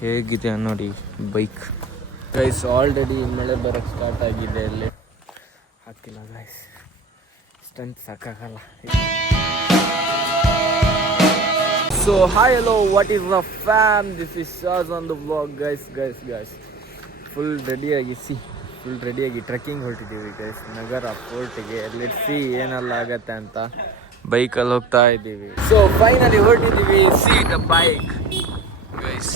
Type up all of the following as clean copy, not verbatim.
ಹೇಗಿದೆ ನೋಡಿ bike guys. Already ಮಳೆ ಬರೋಕ್ಕೆ ಸ್ಟಾರ್ಟ್ ಆಗಿದೆ. ಅಲ್ಲಿ ಹಾಕಿಲ್ಲ ಗೈಸ್, ಸ್ಟ್ರೆಂತ್ ಸಾಕಾಗಲ್ಲ. So hi hello, what is the fam, this is ಶಾಸ್ on the blog guys. Full ರೆಡಿಯಾಗಿ ಟ್ರೆಕ್ಕಿಂಗ್ ಹೊರಟಿದ್ದೀವಿ ಗೈಸ್, ನಗರ ಫೋರ್ಟ್ಗೆ. ಲೆಟ್ಸ್ ಸಿ ಏನೆಲ್ಲ ಆಗತ್ತೆ ಅಂತ. ಬೈಕಲ್ಲಿ ಹೋಗ್ತಾ ಇದ್ದೀವಿ. ಸೊ ಫೈನಲಿ ಹೊರಟಿದ್ದೀವಿ. See the bike guys,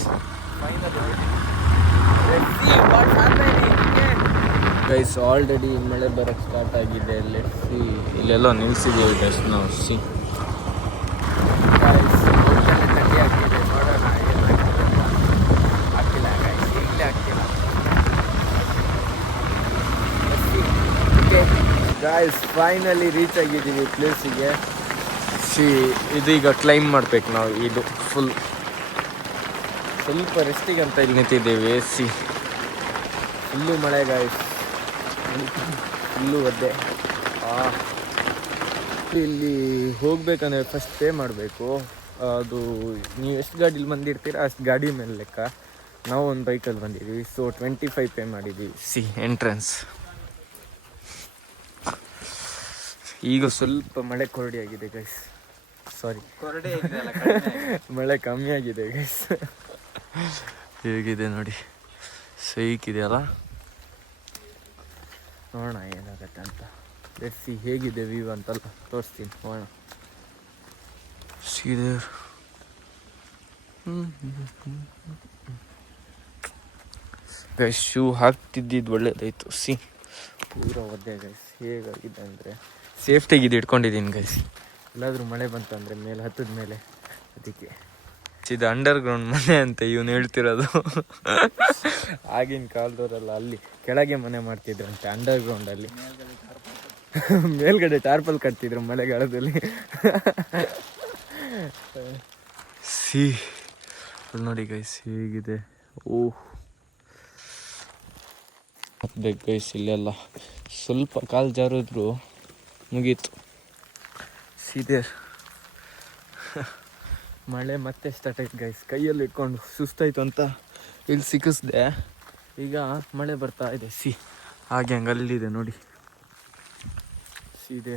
guys. Already ಮಳೆ ಬರೋಕ್ಕೆ ಸ್ಟಾರ್ಟ್ ಆಗಿದೆ. ಲೆಟ್ಸ್ ಸಿ, ಇಲ್ಲೆಲ್ಲೋ ನಿಲ್ಸಿದ್ದೀವಿ ಗೈಸ್ ನಾವು. ಸಿ ಗಾಯ್ಸ್, ಫೈನಲಿ ರೀಚ್ ಆಗಿದ್ದೀವಿ ಪ್ಲೇಸಿಗೆ. ಸಿ ಇದೀಗ ಕ್ಲೈಮ್ ಮಾಡ್ಬೇಕು ನಾವು. ಇದು ಸ್ವಲ್ಪ ರೆಸ್ಟಿಗೆ ಅಂತ ಇಲ್ಲಿ ನಿಂತಿದ್ದೀವಿ. ಸಿ ಫುಲ್ಲು ಮಳೆ ಗಾಯ್ಸ್, ಫುಲ್ಲು ಒದ್ದೆ. ಇಲ್ಲಿ ಹೋಗ್ಬೇಕಂದ್ರೆ ಫಸ್ಟ್ ಪೇ ಮಾಡಬೇಕು. ಅದು ನೀವು ಎಷ್ಟು ಗಾಡೀಲಿ ಬಂದಿರ್ತೀರ ಅಷ್ಟು ಗಾಡಿ ಮೇಲೆ ಲೆಕ್ಕ. ನಾವು ಒಂದು ಬೈಕಲ್ಲಿ ಬಂದಿದ್ದೀವಿ. ಸೊ 25 ಪೇ ಮಾಡಿದ್ದೀವಿ. C entrance. ಈಗ ಸ್ವಲ್ಪ ಮಳೆ ಕೊರಡಿ ಆಗಿದೆ ಗೈಸ್. ಸಾರಿ, ಮಳೆ ಕಮ್ಮಿ ಆಗಿದೆ ಗೈಸ್. ಹೇಗಿದೆ ನೋಡಿ, ಸೈಕಿದೆಯಲ್ಲ. ನೋಡೋಣ ಏನಾಗತ್ತೆ ಅಂತ. ಲೆಟ್ಸ್ ಸಿ ಹೇಗಿದೆ ವ್ಯೂ ಅಂತಲ್ಲ ತೋರಿಸ್ತೀನಿ, ನೋಡೋಣ. ಸೀದೆ ಗೈಸ್, ಶೂ ಹಾಕ್ತಿದ್ದಿದ್ದು ಒಳ್ಳೇದಾಯಿತು. ಸಿ ಪೂರ ಒದ್ದೆ ಗೈಸ್. ಹೇಗಾಗಿದೆ ಅಂದರೆ ಸೇಫ್ಟಿಗೆ ಇದು ಇಟ್ಕೊಂಡಿದ್ದೀನಿ ಗೈಸ್. ಎಲ್ಲಾದರೂ ಮಳೆ ಬಂತಂದರೆ ಮೇಲೆ ಹತ್ತದ ಮೇಲೆ, ಅದಕ್ಕೆ ಇದು ಅಂಡರ್ಗ್ರೌಂಡ್ ಮನೆ ಅಂತ ಇವನು ಹೇಳ್ತಿರೋದು. ಆಗಿನ ಕಾಲದವರೆಲ್ಲ ಅಲ್ಲಿ ಕೆಳಗೆ ಮನೆ ಮಾಡ್ತಿದ್ರಂತೆ ಅಂಡರ್ಗ್ರೌಂಡಲ್ಲಿ. ಮೇಲ್ಗಡೆ ಟಾರ್ಪಲ್ ಕಟ್ತಿದ್ರು ಮಳೆಗಾಲದಲ್ಲಿ. ಸಿ ನೋಡಿ ಗೈಸ್ ಹೇಗಿದೆ. ಹತ್ಬೇಕು ಗೈಸ್. ಇಲ್ಲೆಲ್ಲ ಸ್ವಲ್ಪ ಕಾಲು ಜಾರಿದ್ರು ಮುಗೀತು. ಸೀದೆ ಮಳೆ ಮತ್ತೆ ಸ್ಟಾರ್ಟ್ ಆಯ್ತು ಗೈಸ್. ಕೈಯಲ್ಲಿ ಇಟ್ಕೊಂಡು ಸುಸ್ತಾಯ್ತು ಅಂತ ಇಲ್ಲಿ ಸಿಕ್ಕಿಸ್ದೆ. ಈಗ ಮಳೆ ಬರ್ತಾ ಇದೆ. ಸಿ ಹಾಗೆ ಹಂಗೆ ಅಲ್ಲಿದೆ ನೋಡಿ. ಸೀದೆ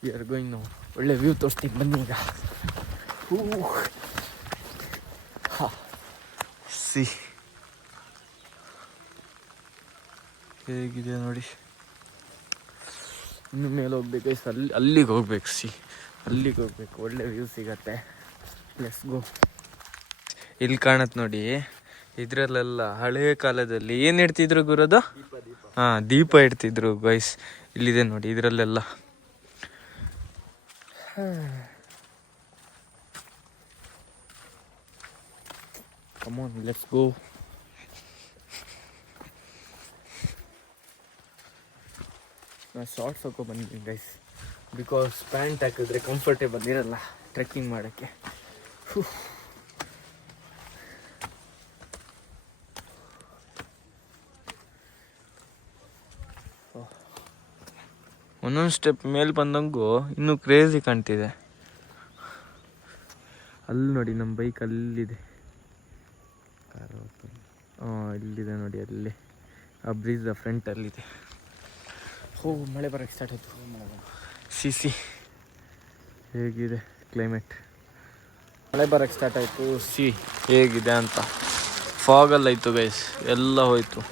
ವಿ ಆರ್ ಗೋಯಿಂಗ್ ನಾವು. ಒಳ್ಳೆ ವ್ಯೂ ತೋರಿಸ್ತೀನಿ ಬನ್ನಿ ಈಗ. ಸಿ ಹೇಗಿದೆ ನೋಡಿ. ಇನ್ನು ಮೇಲೆ ಹೋಗ್ಬೇಕು ಗೈಸ್. ಅಲ್ಲಿಗೆ ಹೋಗ್ಬೇಕು. ಸಿ ಅಲ್ಲಿಗೆ ಹೋಗ್ಬೇಕು, ಒಳ್ಳೆ ವ್ಯೂ ಸಿಗತ್ತೆ. Let's go. ಇಲ್ಲಿ ಕಾಣತ್ತೆ ನೋಡಿ, ಇದರಲ್ಲೆಲ್ಲ ಹಳೇ ಕಾಲದಲ್ಲಿ ಏನು ಇಡ್ತಿದ್ರು ಗುರುದು? ದೀಪ ಇಡ್ತಿದ್ರು ಗೈಸ್. ಇಲ್ಲಿದೆ ನೋಡಿ ಇದರಲ್ಲೆಲ್ಲ. Come on, let's go. ನಾನು ಶಾರ್ಟ್ಸ್ ಹಾಕೋ ಬಂದಿದ್ದೀನಿ ಗೈಸ್, ಬಿಕಾಸ್ ಪ್ಯಾಂಟ್ ಹಾಕಿದ್ರೆ ಕಂಫರ್ಟೇಬಲ್ ಇರಲ್ಲ ಟ್ರೆಕ್ಕಿಂಗ್ ಮಾಡೋಕ್ಕೆ. ಒಂದೊಂದು ಸ್ಟೆಪ್ ಮೇಲೆ ಬಂದಂಗೂ ಇನ್ನೂ ಕ್ರೇಜಿ ಕಾಣ್ತಿದೆ. ಅಲ್ಲಿ ನೋಡಿ ನಮ್ಮ ಬೈಕ್ ಅಲ್ಲಿದೆ. ಇಲ್ಲಿದೆ ನೋಡಿ, ಅಲ್ಲಿ ಆ ಬ್ರಿಡ್ಜ್ ಫ್ರಂಟಲ್ಲಿದೆ. ಮಳೆ ಬರೋಕ್ಕೆ ಸ್ಟಾರ್ಟ್ ಆಯಿತು. ಸಿ ಹೇಗಿದೆ ಕ್ಲೈಮೇಟ್. ಮಳೆ ಬರೋಕ್ಕೆ ಸ್ಟಾರ್ಟ್ ಆಯಿತು. ಸಿ ಹೇಗಿದೆ ಅಂತ. ಫಾಗಲ್ಲಿ ಆಯಿತು ಗೈಸ್, ಎಲ್ಲ ಹೋಯಿತು.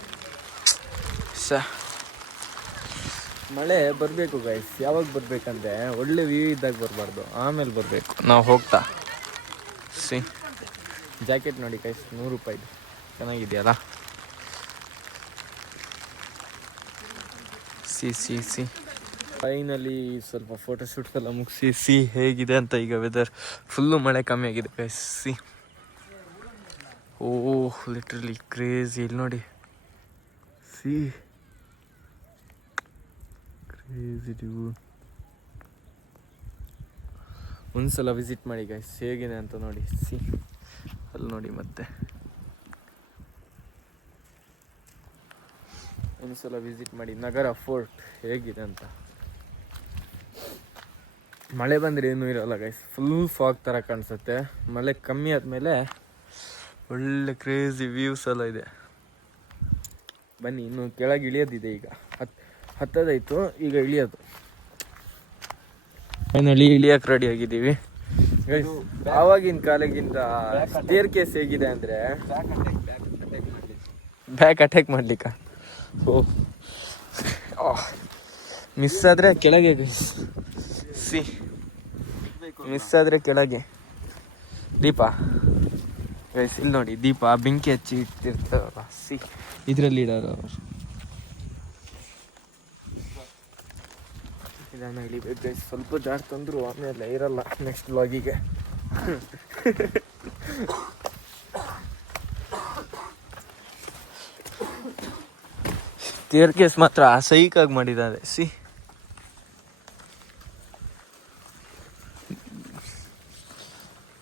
ಮಳೆ ಬರಬೇಕು ಗೈಸ್. ಯಾವಾಗ ಬರಬೇಕಂದ್ರೆ ಒಳ್ಳೆ ವ್ಯೂ ಇದ್ದಾಗ ಬರಬಾರ್ದು, ಆಮೇಲೆ ಬರಬೇಕು ನಾವು ಹೋಗ್ತಾ. ಸಿ ಜಾಕೆಟ್ ನೋಡಿ ಗೈಸ್, 100 ರೂಪಾಯಿದು. ಚೆನ್ನಾಗಿದೆಯಲ್ಲ. ಸಿ ಫೈನಲಿ ಸ್ವಲ್ಪ ಫೋಟೋಶೂಟ್ಸ್ ಎಲ್ಲ ಮುಗಿಸಿ. ಸಿ ಹೇಗಿದೆ ಅಂತ. ಈಗ ವೆದರ್ ಫುಲ್ಲು ಮಳೆ ಕಮ್ಮಿ ಆಗಿದೆ ಗೈಸ್. C literally crazy. ಇಲ್ಲಿ ನೋಡಿ, ಸಿ ಕ್ರೇಜಿ ಡ್ಯೂ. ಒಂದ್ಸಲ ವಿಸಿಟ್ ಮಾಡಿ ಗೈಸ್, ಹೇಗಿದೆ ಅಂತ ನೋಡಿ. ಸಿ ಅಲ್ಲಿ ನೋಡಿ, ಮತ್ತೆ ಒಂದ್ಸಲ ವಿಸಿಟ್ ಮಾಡಿ ನಗರ ಫೋರ್ಟ್ ಹೇಗಿದೆ ಅಂತ. ಮಳೆ ಬಂದರೆ ಏನೂ ಇರೋಲ್ಲ ಗೈಸ್, ಫುಲ್ ಫಾಗ್ ಥರ ಕಾಣಿಸುತ್ತೆ. ಮಳೆ ಕಮ್ಮಿ ಆದಮೇಲೆ ಒಳ್ಳೆ ಕ್ರೇಜಿ ವ್ಯೂಸ್ ಎಲ್ಲ ಇದೆ. ಬನ್ನಿ ಇನ್ನು ಕೆಳಗೆ ಇಳಿಯೋದಿದೆ. ಈಗ ಹತ್ತದಾಯ್ತು, ಈಗ ಇಳಿಯೋದು. ಫೈನಲಿ ಇಳಿಯಕ್ಕೆ ರೆಡಿ ಆಗಿದ್ದೀವಿ. ಆವಾಗಿನ ಕಾಲಗಿಂತ ಸ್ಟೇರ್ ಕೇಸ್ ಹೇಗಿದೆ ಅಂದರೆ ಬ್ಯಾಕ್ ಅಟ್ಯಾಕ್ ಮಾಡ್ಲಿಕ್ಕ. ಮಿಸ್ ಆದರೆ ಕೆಳಗೆ ಸಿ, ಮಿಸ್ ಆದರೆ ಕೆಳಗೆ ದೀಪ ಗೈಸ್. ಇಲ್ಲಿ ನೋಡಿ ದೀಪ ಬೆಂಕಿ ಹಚ್ಚಿ ಇಟ್ಟಿರ್ತಾರಲ್ಲ, ಸಿ ಇದರಲ್ಲಿ ಇಡೋರು ಅವರು. ಇದನ್ನು ಇಳಿಬೇಕು ಗೈಸ್. ಸ್ವಲ್ಪ ಜಾಸ್ತಿ ತಂದ್ರು ಆಮೇಲೆ ಇರಲ್ಲ ನೆಕ್ಸ್ಟ್ ವ್ಲಾಗಿಗೆ. ಸ್ಟೇರ್ ಕೇಸ್ ಮಾತ್ರ ಸೈಕಾಗಿ ಮಾಡಿದ್ದಾರೆ. ಸಿ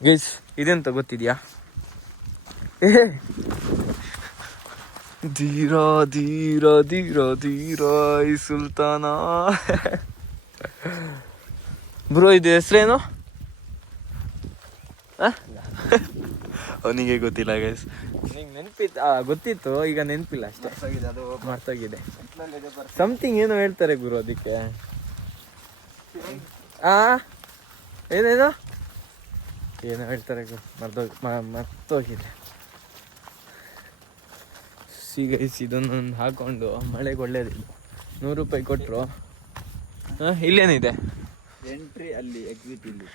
ಗೈಸ್, ಇದೆಂತ ಗೊತ್ತಿದ್ಯಾ? ಧೀರ ಧೀರ ಧೀರ ಧೀರ ಈ ಸುಲ್ತಾನ. ಬ್ರೋ ಇದು ಹೆಸ್ರೇನು? ಅವನಿಗೆ ಗೊತ್ತಿಲ್ಲ ಗೈಸ್. ನಿಂಗೆ ನೆನಪಿತ್ತು? ಗೊತ್ತಿತ್ತು, ಈಗ ನೆನಪಿಲ್ಲ ಅಷ್ಟೇ. ಅದು ಮರ್ತೋಗಿದೆ. ಸಮಥಿಂಗ್ ಏನೋ ಹೇಳ್ತಾರೆ ಗುರು ಅದಕ್ಕೆ. ಏನೇನೋ ಏನೋ ಹೇಳ್ತಾರೆ ಗುರು, ಮರ್ತೋಗಿದೆ. ಗೈಸ್ ಇದನ್ನೊಂದು ಹಾಕೊಂಡು ಮಳೆಗೆ ಒಳ್ಳೇದಿಲ್ಲ. 100 ರೂಪಾಯಿ ಕೊಟ್ಟರು. ಇಲ್ಲೇನಿದೆ? ಎಂಟ್ರಿ ಅಲ್ಲಿ, ಎಕ್ಸಿಟ್ ಇಲ್ಲಿ.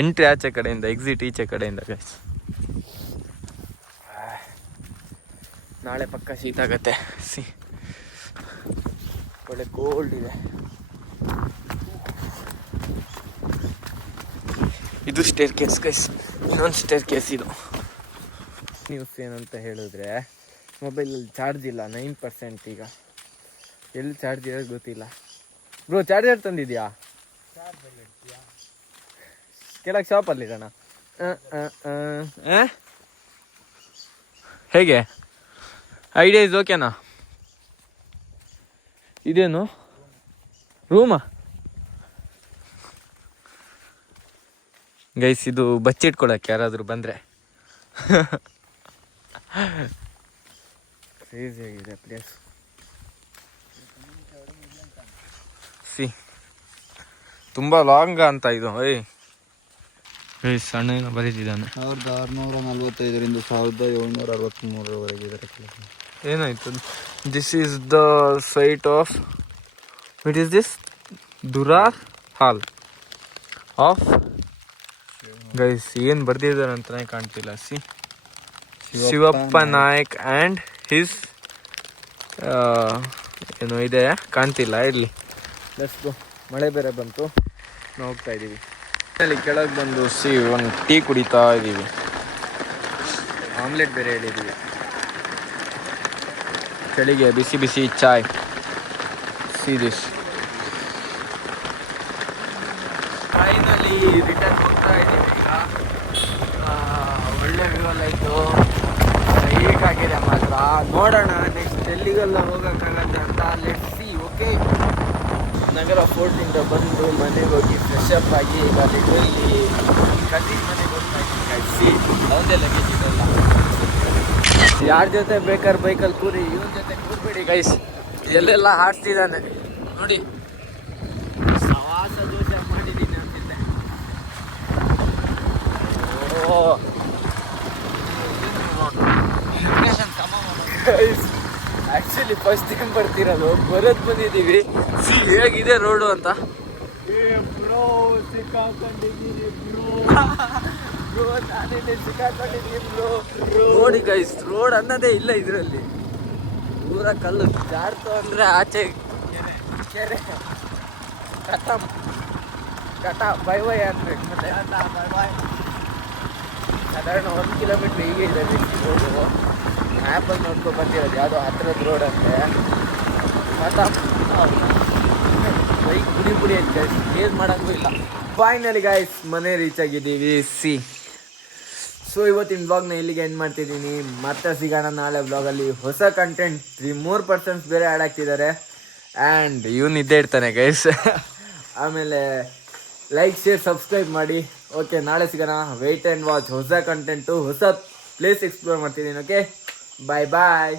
ಎಂಟ್ರಿ ಆಚೆ ಕಡೆಯಿಂದ, ಎಕ್ಸಿಟ್ ಈಚೆ ಕಡೆಯಿಂದ ಗೈಸ್. ನಾಳೆ ಪಕ್ಕ ಶೀತ ಆಗತ್ತೆ. ಸಿ ಒಳ್ಳೆ ಕೋಲ್ಡ್ ಇದೆ. ಇದು ಸ್ಟೇರ್ ಕೇಸ್ ಗೈಸ್, ಇನ್ನೊಂದು ಸ್ಟೇರ್ ಕೇಸ್ ಇದು. ನ್ಯೂಸ್ ಏನಂತ ಹೇಳಿದ್ರೆ, ಮೊಬೈಲಲ್ಲಿ ಚಾರ್ಜ್ ಇಲ್ಲ, 9%. ಈಗ ಎಲ್ಲಿ ಚಾರ್ಜ್ ಇರೋದು ಗೊತ್ತಿಲ್ಲ. ಬ್ರೋ ಚಾರ್ಜರ್ ತಂದಿದ್ಯಾ? ಕೆಳಗೆ ಶಾಪಲ್ಲಿರೋಣ. ಹೇಗೆ ಐಡಿಯಾ ಇಸ್ ಓಕೆನಾ? ಇದೇನು ರೂಮಾ ಗೈಸ್? ಇದು ಬಚ್ಚಿಟ್ಕೊಳಕ್ಕೆ ಯಾರಾದರೂ ಬಂದರೆ. ಕ್ರೇಜಿ ಆಗಿದೆ ಪ್ಲೇಸ್. ಸಿ ತುಂಬ ಲಾಂಗ್ ಅಂತ ಇದು. ಸಣ್ಣ ಏನೋ ಬರೀತಿದ್ದಾನೆ. 1645ರಿಂದ 1763ರವರೆಗೆ ಇದರ ಕೆಲಸ. ಏನಾಯ್ತು? This is the site of, it is this durbar hall of guys. ಏನು ಬರ್ದಿದ್ದಾರೆ ಅಂತಲೇ ಕಾಣ್ತಿಲ್ಲ. See Shivappa Nayak and his ಏನೋ ಇದೆ, ಕಾಣ್ತಿಲ್ಲ. ಇರಲಿ, ಲೆಟ್ಸ್ ಗೋ. ಮಳೆ ಬೇರೆ ಬಂತು, ನಾವು ಹೋಗ್ತಾ ಇದ್ದೀವಿ. ಅಲ್ಲಿ ಕೆಳಗೆ ಬಂದು ಒಂದು ಟೀ ಕುಡಿತಾ ಇದ್ದೀವಿ. ಆಮ್ಲೆಟ್ ಬೇರೆ ಹೇಳಿದ್ದೀವಿ. ಚಳಿಗೆ ಬಿಸಿ ಬಿಸಿ ಚಾಯ್. See this. ಫೈನಲಿ ರಿಟರ್ನ್ ಹೋಗ್ತಾ ಇದ್ದೀವಿ ಈಗ. ಒಳ್ಳೆ ವ್ಯೂವಲ್ ಆಯಿತು, ಹೀಗಾಗಿದೆ ಮಾತ್ರ. ನೋಡೋಣ ನೆಕ್ಸ್ಟ್ ಎಲ್ಲಿಗೆಲ್ಲ ಹೋಗೋಕ್ಕಾಗತ್ತೆ ಅಂತ. Let's see. ಓಕೆ, ನಗರ ಫೋರ್ಟಿಂದ ಬಂದು ಮನೆಗೆ ಹೋಗಿ ಫ್ರೆಶ್ ಅಪ್ ಆಗಿ ಈಗ ಲಿಟ್ರಲ್ಲಿ ಕಸಿನ್ ಮನೆಗೆ ಹೋಗ್ತಾ ಇದ್ದೀನಿ. ಯಾವುದೇ ಲಗೇಜ್ ಇದೆಲ್ಲ. ಯಾರ ಜೊತೆ ಬೇಕಾದ್ರೆ ಬೈಕಲ್ಲಿ ಕೂರಿ, ಇವನ ಜೊತೆ ಕೂರ್ಬೇಡಿ ಗೈಸ್. ಎಲ್ಲೆಲ್ಲ ಹಾಡ್ತಿದ್ದಾನೆ ನೋಡಿ. ಸವಾಸ ದೋಷ ಮಾಡಿದ್ದೀನಿ ಅಂತಿದ್ದೆ. ಆ್ಯಕ್ಚುಲಿ ಫಸ್ಟ್ ಟೈಮ್ ಬರ್ತಿರೋದು, ಬರೋದು ಬಂದಿದ್ದೀವಿ. ಹೇಗಿದೆ ರೋಡು ಅಂತ. ನೋಡಿ ಗೈಸ್, ರೋಡ್ ಅನ್ನೋದೇ ಇಲ್ಲ ಇದರಲ್ಲಿ. ಪೂರ ಕಲ್ಲು ಜಾರ್ತು ಅಂದರೆ ಆಚೆ ಕೆರೆ. ಕಟ ಬೈ ಬೈ ಅನ್ಬೇಕು. ಮತ್ತೆ ಬೈ ಸಾಧಾರಣ 1 ಕಿಲೋಮೀಟ್ರ್ ಹೀಗೆ ಇದೆ ರೋಡು. ಮ್ಯಾಪಲ್ಲಿ ನೋಡ್ಕೊಂಡು ಬಂದಿರೋದು ಯಾವುದೋ ಹತ್ರದ ರೋಡ್ ಅಂತೆ. ಬೈಕ್ ಪುಡಿ ಪುಡಿ ಅಂತ ಏನ್ ಮಾಡೋಂಗೂ ಇಲ್ಲ. ಫೈನಲಿ ಗಾಯ್ಸ್ ಮನೆ ರೀಚ್ ಆಗಿದ್ದೀವಿ. ಸಿ ಸೊ ಇವತ್ತಿನ ವ್ಲಾಗ್ನ ಇಲ್ಲಿಗೆ ಎಂಡ್ ಮಾಡ್ತಿದ್ದೀನಿ. ಮತ್ತೆ ಸಿಗೋಣ ನಾಳೆ ವ್ಲಾಗಲ್ಲಿ ಹೊಸ ಕಂಟೆಂಟ್. 3 ಪರ್ಸನ್ಸ್ ಬೇರೆ ಆ್ಯಡ್ ಆಗ್ತಿದ್ದಾರೆ. ಆ್ಯಂಡ್ ಇವನು ಇದ್ದೇ ಇರ್ತಾನೆ ಗೈಸ್. ಆಮೇಲೆ ಲೈಕ್ ಶೇರ್ ಸಬ್ಸ್ಕ್ರೈಬ್ ಮಾಡಿ. ಓಕೆ, ನಾಳೆ ಸಿಗೋಣ. Wait and watch. ಹೊಸ ಕಂಟೆಂಟು, ಹೊಸ ಪ್ಲೇಸ್ ಎಕ್ಸ್ಪ್ಲೋರ್ ಮಾಡ್ತಿದ್ದೀನಿ. ಓಕೆ ಬಾಯ್ ಬಾಯ್.